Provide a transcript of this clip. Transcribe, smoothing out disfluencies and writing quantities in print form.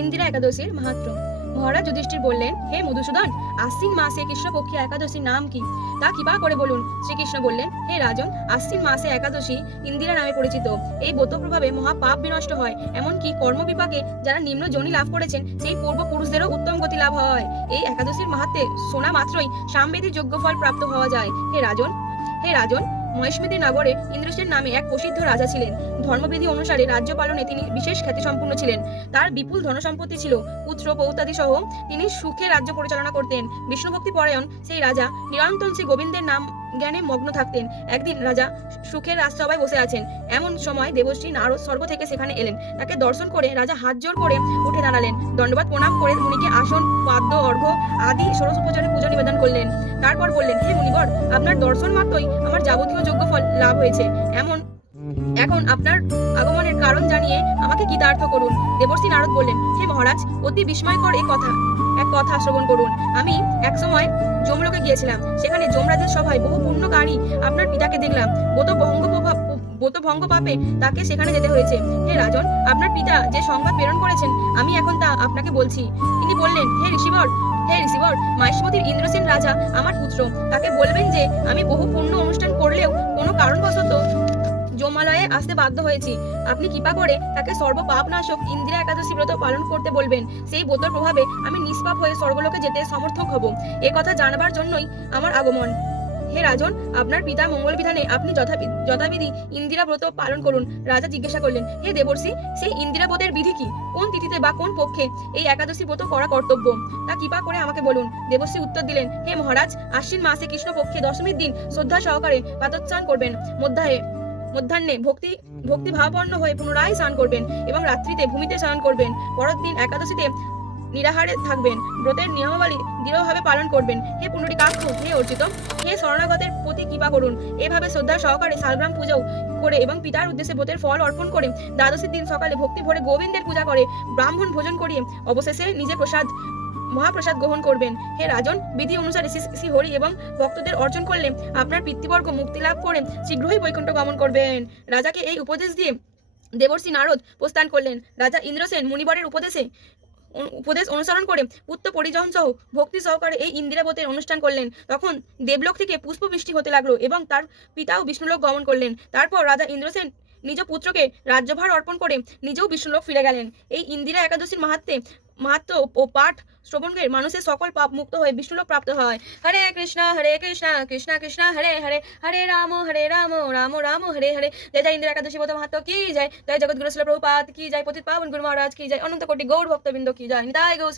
ইন্দিরা একাদশীর মাহাত্ম্য। মহারাজ যুধিষ্ঠির বললেন, হে মধুসূদন, আশ্বিন মাসে কৃষ্ণপক্ষী একাদশীর নাম কি, তা কৃপা করে বলুন। শ্রীকৃষ্ণ বললেন, হে রাজন, আশ্বিন মাসে একাদশী ইন্দিরা নামে পরিচিত। এই ব্রত প্রভাবে মহাপাপ বিনষ্ট হয়, এমনকি কর্মবিপাকে যারা নিম্ন যোনি লাভ করেছেন সেই পূর্বপুরুষদেরও উত্তম গতি লাভ হয়। এই একাদশীর মাহাত্ম্যে শোনা মাত্রই সামবেদী যোগ্য ফল প্রাপ্ত হওয়া যায়। হে রাজন, মহেশমতি নগরে ইন্দ্রসেন নামে এক প্রসিদ্ধ রাজা ছিলেন। ধর্মবিধি অনুসারে রাজ্য পালনে তিনি বিশেষ খ্যাতিসম্পন্ন ছিলেন। তার বিপুল ধনসম্পত্তি ছিল। পুত্র পৌত্রাদি সহ তিনি সুখে রাজ্য পরিচালনা করতেন। বিষ্ণুভক্তি পরায়ণ সেই রাজা নিরন্তর শ্রী গোবিন্দের নাম জ্ঞানে মগ্ন থাকতেন। একদিন রাজা সুখের রাজসভায় বসে আছেন। এমন সময় দেবশ্রী নারদ স্বর্গ থেকে সেখানে এলেন। তাকে দর্শন করে রাজা হাত জোর করে উঠে দাঁড়ালেন। দণ্ডবাদ প্রণাম করে মুনিকে আসন, পাদ্য, অর্ঘ্য আদি ষোড়শ উপচারে পূজা নিবেদন করলেন। তারপর বললেন, হে মুনিবর, আপনার দর্শন মাত্রই আমার যাবতীয় যোগ্য ফল লাভ হয়েছে। এখন আপনার আগমনের কারণ জানিয়ে আমাকে কৃতার্থ করুন। দেবর্ষি নারদ বললেন, হে মহারাজ, অতি বিস্ময়কর এক কথা শ্রবণ করুন। আমি এক সময় যমলোকে গিয়েছিলাম। সেখানে যমরাজের সভায় বহু পুণ্যকারী আপনার পিতাকে দেখলাম। ব্রতভঙ্গ পাপে তাকে সেখানে যেতে হয়েছে। হে রাজন, আপনার পিতা যে সংবাদ প্রেরণ করেছেন আমি এখন তা আপনাকে বলছি। তিনি বললেন, হে ঋষিবর, মহেশমতির ইন্দ্রসেন রাজা আমার পুত্র। তাকে বলবেন যে আমি বহু পুণ্য অনুষ্ঠান করলেও কোনো কারণবশত যমালয়ে আসতে বাধ্য হয়েছি। আপনি কৃপা করে তাকে সর্বপাপ নাশক ইন্দিরা একাদশী ব্রত পালন করতে বলবেন। সেই ব্রতের প্রভাবে আমি নিষ্পাপ হয়ে স্বর্গলোকে যেতে সমর্থক হব। এ কথা জানবার জন্যই আমার আগমন। হে রাজন, আপনার পিতার মঙ্গল বিধানে আপনি যথাবিধি ইন্দিরা ব্রত পালন করুন। রাজা জিজ্ঞাসা করলেন, হে দেবর্ষি, সেই ইন্দিরা ব্রতের বিধি কি? কোন তিথিতে বা কোন পক্ষে এই একাদশী ব্রত করা কর্তব্য, তা কৃপা করে আমাকে বলুন। দেবর্ষি উত্তর দিলেন, হে মহারাজ, আশ্বিন মাসে কৃষ্ণপক্ষে দশমীর দিন শ্রদ্ধা সহকারে প্রাতঃস্নান করবেন। মধ্যাহ্নে ভক্তি ভাবাপন্ন হয়ে পুনরায় স্নান করবেন এবং রাত্রিতে ভূমিতে স্নান করবেন। পরের দিন একাদশীতে নিরাহারে থাকবেন। ব্রতের নিয়মাবলী দৃঢ়ভাবে পালন করবেন। হে পুণ্ডরীকাক্ষ, হে অর্চিত, হে শরণাগতের প্রতি কৃপা করুন। এভাবে শ্রদ্ধা সহকারে শালগ্রাম পূজাও করে এবং পিতার উদ্দেশ্যে ব্রতের ফল অর্পণ করে দ্বাদশীর দিন সকালে ভক্তি ভরে গোবিন্দের পূজা করে ব্রাহ্মণ ভোজন করিয়ে অবশেষে নিজে মহাপ্রসাদ গ্রহণ করবেন। হে রাজন, বিধি অনুসারে শ্রী হরি এবং ভক্তদের অর্জন করলে আপনার পিতৃবর্গ মুক্তি লাভ করে শীঘ্রই বৈকুণ্ঠ গমন করবেন। রাজাকে এই উপদেশ দিয়ে দেবর্ষি নারদ প্রস্থান করলেন। রাজা ইন্দ্রসেন মুনিবরের উপদেশ অনুসরণ করে পুত্র পরিজন সহ ভক্তি সহকারে এই ইন্দিরা ব্রতের অনুষ্ঠান করলেন। তখন দেবলোক থেকে পুষ্প বৃষ্টি হতে লাগলো এবং তার পিতাও বিষ্ণুলোক গমন করলেন। তারপর রাজা ইন্দ্রসেন নিজ পুত্রকে রাজ্যভার অর্পণ করে নিজেও বিষ্ণুলোক ফিরে গেলেন। এই ইন্দিরা একাদশীর মাহাত্ম্য ও পাঠ শ্রবণকে মানুষের সকল পাপ মুক্ত হয়ে বিষ্ণুলোক প্রাপ্ত হয়। হরে কৃষ্ণ কৃষ্ণ কৃষ্ণ হরে হরে, হরে রাম রাম রাম হরে হরে। জয় জয় ইন্দিরা একাদশী ব্রত মাহাত্ম্য কি জয়। জয় জগৎগুরু শিল প্রভুপাদ কি জয়। পতিত পাবন গুরু মহারাজ কি জয়। অনন্ত কোটি গৌর ভক্তবৃন্দ কি জয়। নিতাই গৌর।